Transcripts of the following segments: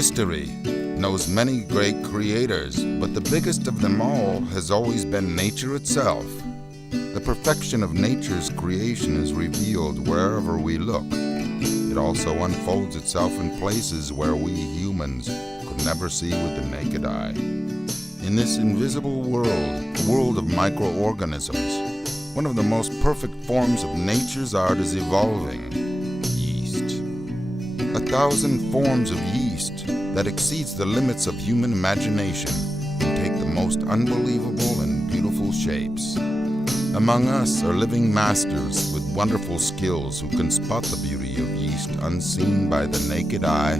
history knows many great creators, but the biggest of them all has always been nature itself. The perfection of nature's creation is revealed wherever we look. It also unfolds itself in places where we humans could never see with the naked eye. In this invisible world, the world of microorganisms, one of the most perfect forms of nature's art is evolving: yeast. 1,000 forms of yeast that exceeds the limits of human imagination and take the most unbelievable and beautiful shapes. Among us are living masters with wonderful skills who can spot the beauty of yeast unseen by the naked eye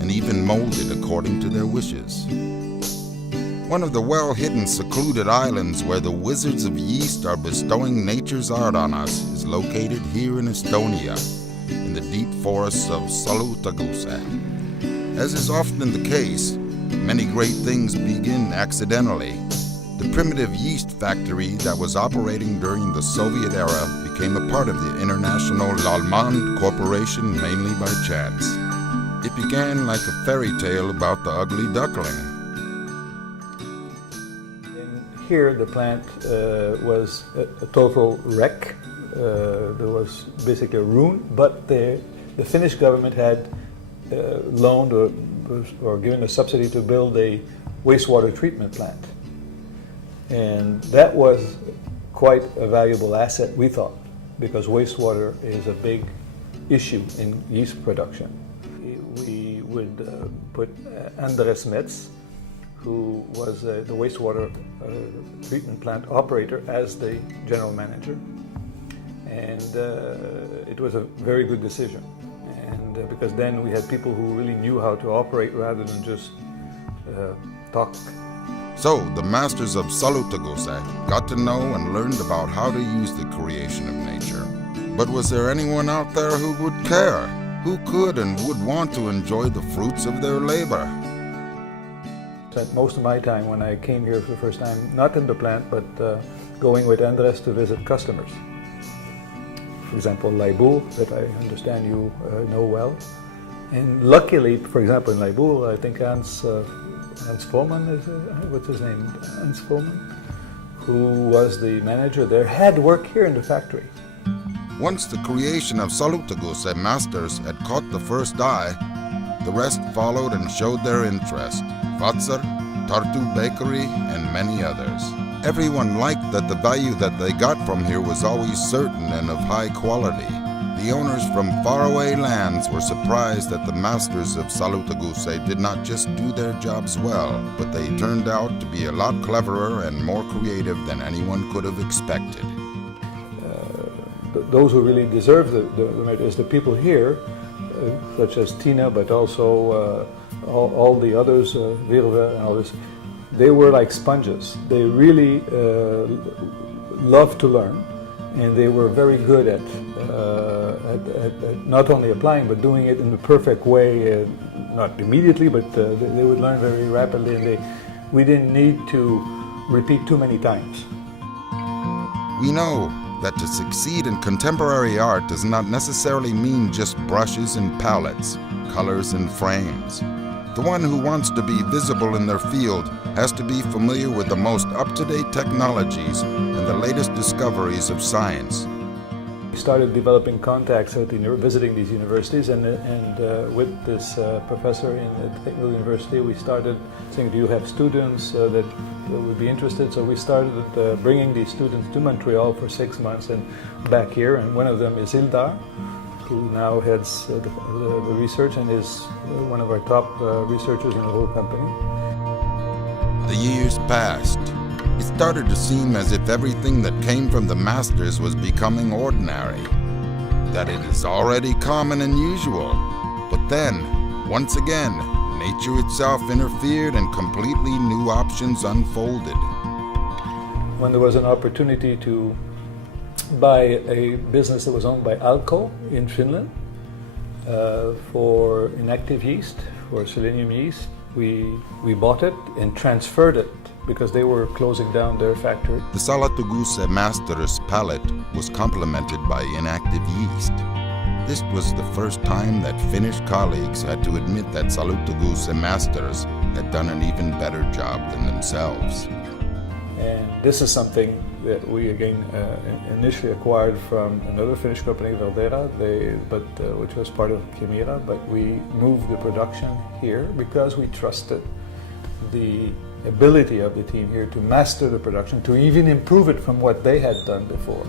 and even mold it according to their wishes. One of the well-hidden, secluded islands where the wizards of yeast are bestowing nature's art on us is located here in Estonia, in the deep forests of Salutaguse. As is often the case, many great things begin accidentally. The primitive yeast factory that was operating during the Soviet era became a part of the international Lallemand corporation mainly by chance. It began like a fairy tale about the ugly duckling. Here the plant was a total wreck. There was basically a ruin, but the Finnish government had loaned or given a subsidy to build a wastewater treatment plant. And that was quite a valuable asset, we thought, because wastewater is a big issue in yeast production. We would put Andres Metz, who was the wastewater treatment plant operator, as the general manager. And it was a very good decision. And because then we had people who really knew how to operate rather than just talk. So the masters of Salutaguse got to know and learned about how to use the creation of nature. But was there anyone out there who would care? Who could and would want to enjoy the fruits of their labor? Spent most of my time when I came here for the first time, not in the plant, but going with Andres to visit customers. For example, Lallemand, that I understand you know well. And luckily, for example, in Lallemand, I think Hans Foreman, what's his name? Hans Foreman, who was the manager there, had work here in the factory. Once the creation of Salutaguse masters had caught the first eye, the rest followed and showed their interest. Fazer, Tartu Bakery, and many others. Everyone liked that the value that they got from here was always certain and of high quality. The owners from faraway lands were surprised that the masters of Salutaguse did not just do their jobs well, but they turned out to be a lot cleverer and more creative than anyone could have expected. Those who really deserve the merit is the people here, such as Tina, but also all the others, Virve and others. They were like sponges. They really loved to learn, and they were very good at not only applying but doing it in the perfect way, not immediately, but they would learn very rapidly, and we didn't need to repeat too many times. We know that to succeed in contemporary art does not necessarily mean just brushes and palettes, colors and frames. The one who wants to be visible in their field has to be familiar with the most up-to-date technologies and the latest discoveries of science. We started developing contacts at visiting these universities, and with this professor in the Technical University, we started saying, do you have students that would be interested? So we started bringing these students to Montreal for 6 months and back here, and one of them is Ildar, who now heads the research and is one of our top researchers in the whole company. The years passed. It started to seem as if everything that came from the masters was becoming ordinary, that it is already common and usual. But then, once again, nature itself interfered and completely new options unfolded. When there was an opportunity to buy a business that was owned by Alko in Finland for inactive yeast, for selenium yeast, we bought it and transferred it because they were closing down their factory. The Salutaguse master's palette was complemented by inactive yeast. This was the first time that Finnish colleagues had to admit that Salutaguse masters had done an even better job than themselves. And this is something that we again initially acquired from another Finnish company, Verdera, which was part of Kemira, but we moved the production here because we trusted the ability of the team here to master the production, to even improve it from what they had done before.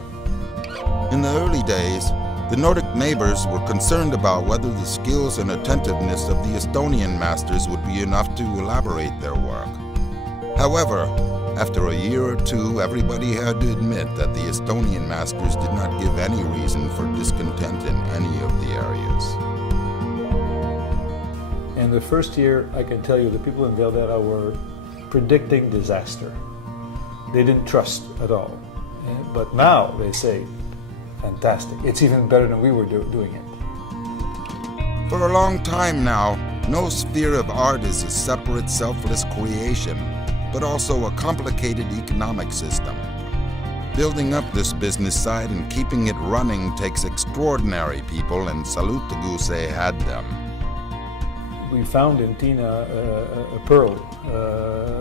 In the early days, the Nordic neighbors were concerned about whether the skills and attentiveness of the Estonian masters would be enough to elaborate their work. However, after a year or two, everybody had to admit that the Estonian masters did not give any reason for discontent in any of the areas. In the first year, I can tell you the people in Verdera were predicting disaster. They didn't trust at all. But now they say, fantastic. It's even better than we were doing it. For a long time now, no sphere of art is a separate, selfless creation, but also a complicated economic system. Building up this business side and keeping it running takes extraordinary people, and Salutaguse had them. We found in Tina a pearl,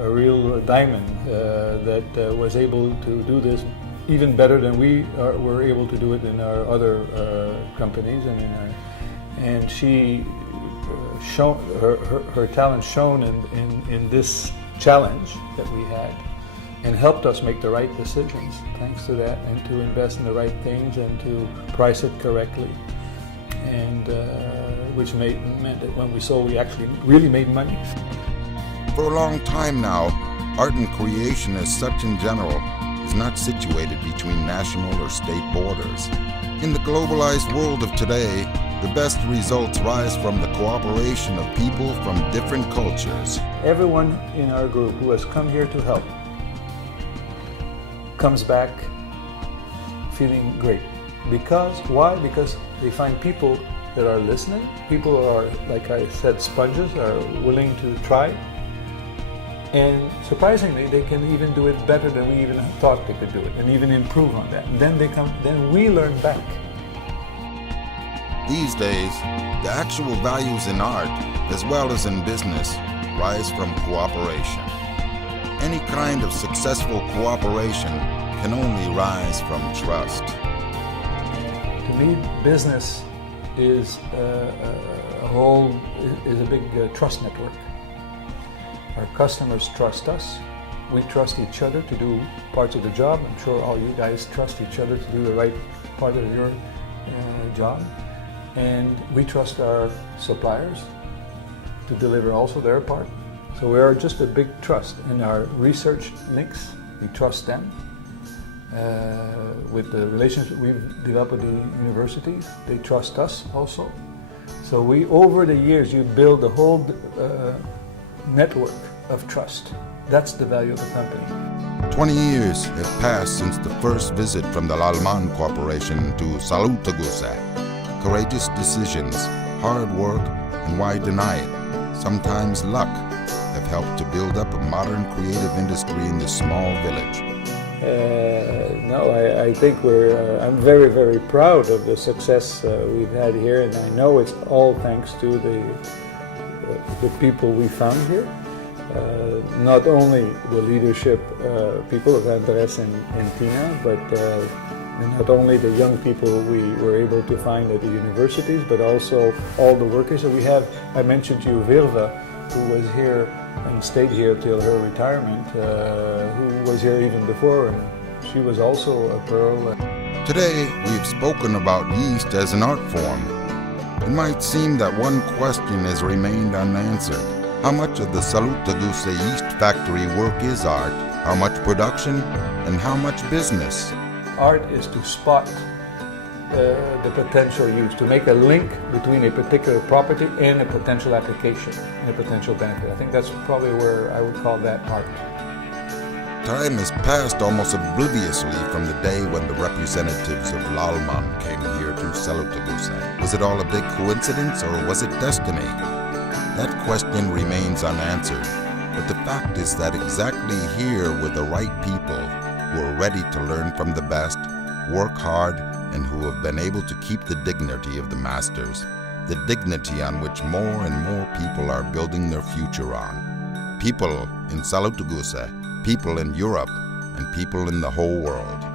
a real diamond that was able to do this even better than we were able to do it in our other companies, and she her talent shone in this challenge that we had, and helped us make the right decisions thanks to that, and to invest in the right things and to price it correctly, and which meant that when we sold, we actually really made money. For a long time now, art and creation as such in general is not situated between national or state borders. In the globalized world of today, the best results rise from the cooperation of people from different cultures. Everyone in our group who has come here to help comes back feeling great. Because, why? Because they find people that are listening, people who are, like I said, sponges, are willing to try. And surprisingly, they can even do it better than we even thought they could do it, and even improve on that. And then we learn back. These days, the actual values in art, as well as in business, rise from cooperation. Any kind of successful cooperation can only rise from trust. To me, business is a big trust network. Our customers trust us. We trust each other to do parts of the job. I'm sure all you guys trust each other to do the right part of your job. And we trust our suppliers to deliver also their part. So we are just a big trust. In our research links, we trust them. With the relationship we've developed with the universities, they trust us also. So we, over the years, you build a whole network of trust. That's the value of the company. 20 years have passed since the first visit from the Lallemand Corporation to Salutaguse. Courageous decisions, hard work, and why deny it? Sometimes luck have helped to build up a modern creative industry in this small village. I think I'm very, very proud of the success we've had here, and I know it's all thanks to the people we found here. Not only the leadership people of Andres and Tina, but not only the young people we were able to find at the universities, but also all the workers that we have. I mentioned to you Virva, who was here and stayed here till her retirement, who was here even before, and she was also a pearl. Today, we've spoken about yeast as an art form. It might seem that one question has remained unanswered. How much of the Salutaguse yeast factory work is art? How much production? And how much business? Art is to spot the potential use, to make a link between a particular property and a potential application and a potential benefit. I think that's probably where I would call that art. Time has passed almost obliviously from the day when the representatives of Lallemand came here to Salutaguse. Was it all a big coincidence, or was it destiny? That question remains unanswered, but the fact is that exactly here were the right people who are ready to learn from the best, work hard, and who have been able to keep the dignity of the masters, the dignity on which more and more people are building their future on. People in Salutuguse, people in Europe, and people in the whole world.